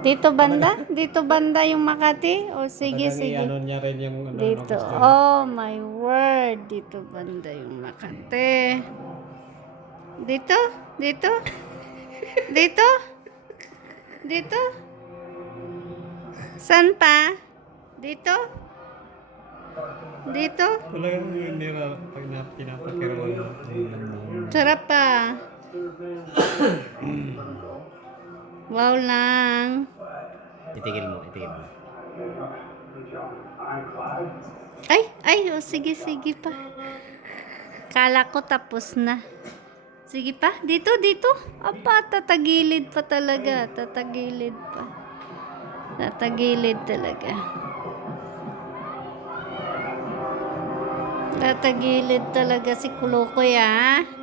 Dito banda? Dito banda yung Makati? O sige, Talagang sige. i-ano niya rin yung ano, Dito. gusto. Oh my word. Dito banda yung Makati. Dito? Dito? Dito? Dito? San pa? Dito? Dito? Talagang hindi na pag pinapakirawan mo. Sarap pa. Wow lang. Itigil mo, itigil mo. Ay, oh, sige, sige pa. Kala ko tapos na. Sige pa, dito, dito. Apa, tatagilid pa talaga. Tatagilid pa. Tatagilid talaga. Tatagilid talaga si Kulukoy, ah.